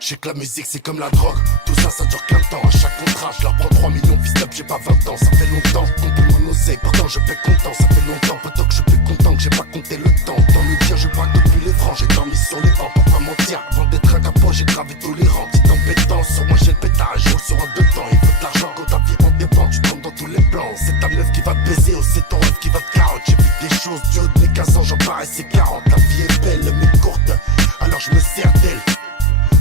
Je sais que la musique c'est comme la drogue, tout ça ça dure qu'un temps. À chaque contrat je leur prends 3 millions, fils up, j'ai pas 20 ans. Ça fait longtemps qu'on peut mon oseille, pourtant je fais content. Ça fait longtemps, peut-être que je suis plus content, que j'ai pas compté le temps. Dans le dire je braque depuis les francs, j'ai dormi sur les bancs, pourquoi mentir. Avant d'être un capot j'ai gravé tous les rangs. Petite embêtance, sur moi j'ai le pétard, je roule sur un deux temps. Il faut de l'argent quand ta vie en dépend, tu tombes dans tous les plans. C'est ta meuf qui va te baiser, ou c'est ton rêve qui va te carotte. J'ai vu des choses du haut de mes 15 ans, j'en paraissais 40. La vie est belle mais courte, alors je me sers d'elle.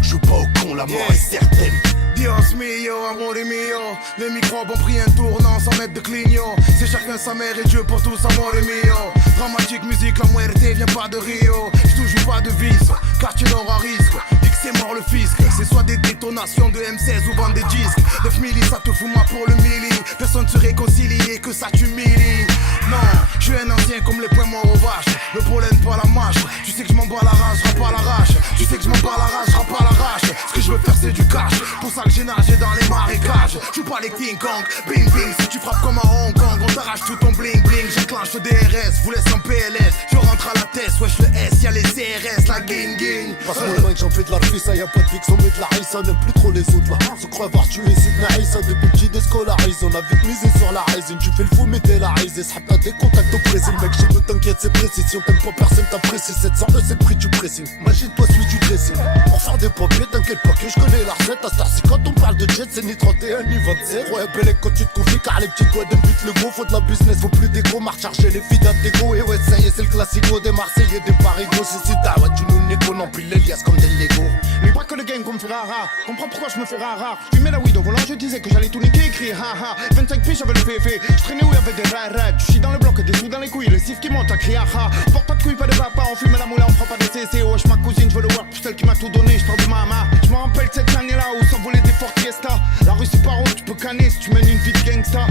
Joue pas au con, la mort est certaine. Dios mio, amore mio. Les microbes ont pris un tournant sans mettre de clignot. C'est chacun sa mère et Dieu pour tous, amore mio. Dramatique musique, la muerte vient pas de Rio. J'touche pas de vis, quartier nord à risque. Dis que c'est mort le fisc. C'est soit des détonations de M16 ou vendre des disques. 9 milli, ça te fout moi pour le milli. Personne se réconcilie et que ça t'humilie. Non, je suis un ancien comme les poings morts aux vaches. Le pollen pas la mâche. Tu sais que je m'en bats la rage, je pas l'arrache. Tu sais que je m'en bats la rage, je pas l'arrache. Ce que je veux faire c'est du cash. Pour ça que j'ai nagé dans les marécages. Je suis pas les King Kong, bing bing. Si tu frappes comme à Hong Kong, on t'arrache tout ton bling bling. J'enclenche le DRS, vous laisse en PLS. Je rentre à la tête, wesh le S, y'a les CRS, la gang gang. Passe-moi le mic, j'en fais de la fissa, y'a pas de fixe, on met de la haïssa, n'aime plus trop les autres là. Se croit avoir tué Sidna Issa depuis petit déscolarise. On a vite misé sur la rising, tu fais le fou mais t'es la risée. S'hab t'as des contacts au Brésil, mec, chez nous t'inquiète c'est précis. Si on t'aime pas personne t'apprécie, 700 c'est le prix du pressing. Imagine-toi celui du dressing. Pour faire des papiers, t'inquiète pas que je connais la recette. À Starcy quand on parle de jet, c'est ni 31 ni 27. Ouais Bellec quand tu te confies car les petits doigts vite le go. Faut de la business, faut plus d'égo, marche charger les filles d'Atego. Et ouais ça y est c'est le classico des Marseillais, des Parigos. Si c'est ta ouais tu nous négo, non plus les liasses comme des Lego. Mais pas que le game qu'on me fait rara. Comprends pourquoi je me fais rara. Je fumais la weed au volant, je disais que j'allais tout niquer, écrire haha. 25 piges j'avais le féfé. Je traînais où y'avait des rares. Je suis dans le bloc, des sous dans les couilles, le sif qui monte à crier haha. Porte pas de couilles, pas de papa, on fume la moula, on prend pas de CC. Wesh ma cousine, je veux le work pour celle qui m'a tout donné, je parle de mama. Je me rappelle cette année là où s'envolaient des Ford Fiesta. La rue c'est pas rose, tu peux canner si tu mènes une vie de gangsta.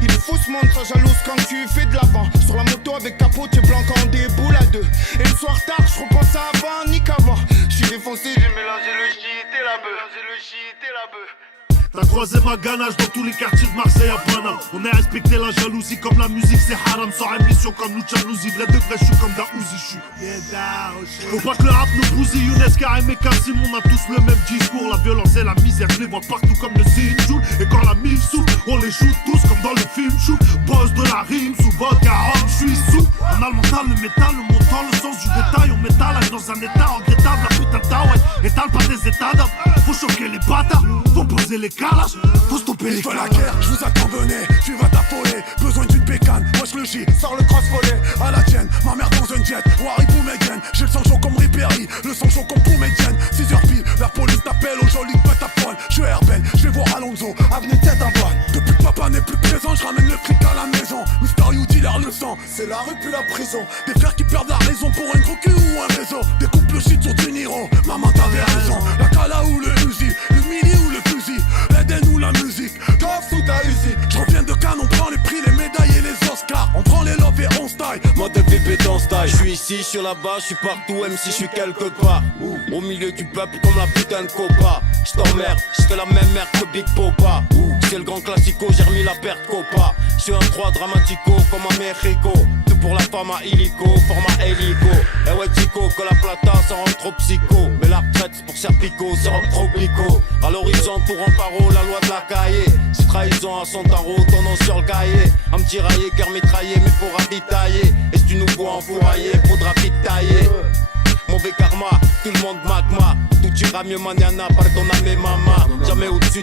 Il faut ce monde, ça jalouse quand tu fais de l'avant. Sur la moto avec capot, tu es blanc quand on déboule à deux. Et le soir tard, je repense à avant, ni qu'avant. Je suis défoncé, j'ai mélangé le shit et la bœuf. T'as croisé ma ganache dans tous les quartiers de Marseille à Paname. On a respecté la jalousie comme la musique c'est haram. Sans émission comme nous jalousie, vrai de vrai je suis comme Daouzi j'suis. Faut pas que le rap nous bousille, Younes, Karim et Kassim. On a tous le même discours, la violence et la misère, je les vois partout comme le Zinjoul. Et quand la mille souffle, on les shoot tous comme dans le film Shoot. Boss de la rime, sous vodka, homme, j'suis sous. On a le mental, le métal, le montant, le sens du détail. On métalage dans un état regrettable, la putain de ouais. Étale pas des états d'âme, faut choquer les bâtards, faut poser les calage, faut stopper les calage. La guerre, je vous attends, venez, tu vas t'affoler. Besoin d'une bécane, wesh le J, sors le cross volet. À la tienne, ma mère dans un jet, Wari Boumedienne. J'ai le sang chaud comme Ripéry, le sang chaud comme Boumedienne. 6h pile, la police t'appelle aux jolies bêtes à poil. Je suis Herbel, je vais voir Alonso, avenue tête à voile. Depuis que papa n'est plus présent, je ramène le fric à la maison. Mister You dealer le sang, c'est la rue puis la prison. Des frères qui perdent la raison pour un gros cul ou un réseau. Des couples shit sur du Niro, maman t'avais raison. La Kala ou le Uzi, le Mili ou le fusil, l'Eden ou la musique, Toff ou ta Uzi. Je reviens de Cannes, on prend les prix, les médailles et les Oscars. On prend les love et on style. Mode de bébé dans style. Je suis ici, je suis là-bas, je suis partout, même si je suis quelque part. Au milieu du peuple comme la putain de copa. Je t'emmerde, je fais la même merde que Big Popa. C'est le grand classico, j'ai remis la perte copa. Je suis un 3 dramatico comme un Mexico. Tout pour la femme à illico, format hélico. Eh ouais Chico, que la plata ça rend trop psycho. Mais la retraite c'est pour Serpico, ça rend trop bico. À l'horizon tout en paro, la loi de la cahier. Si trahison à son tarot, ton nom sur le cahier. Un petit raillé, cœur mitraillé, mais faut ravitailler. Et si tu nous vois enfourailler, faudra vite tailler. Mauvais karma, tout le monde magma. Tout ira mieux manana, pardonne à mes mamas. Jamais au-dessus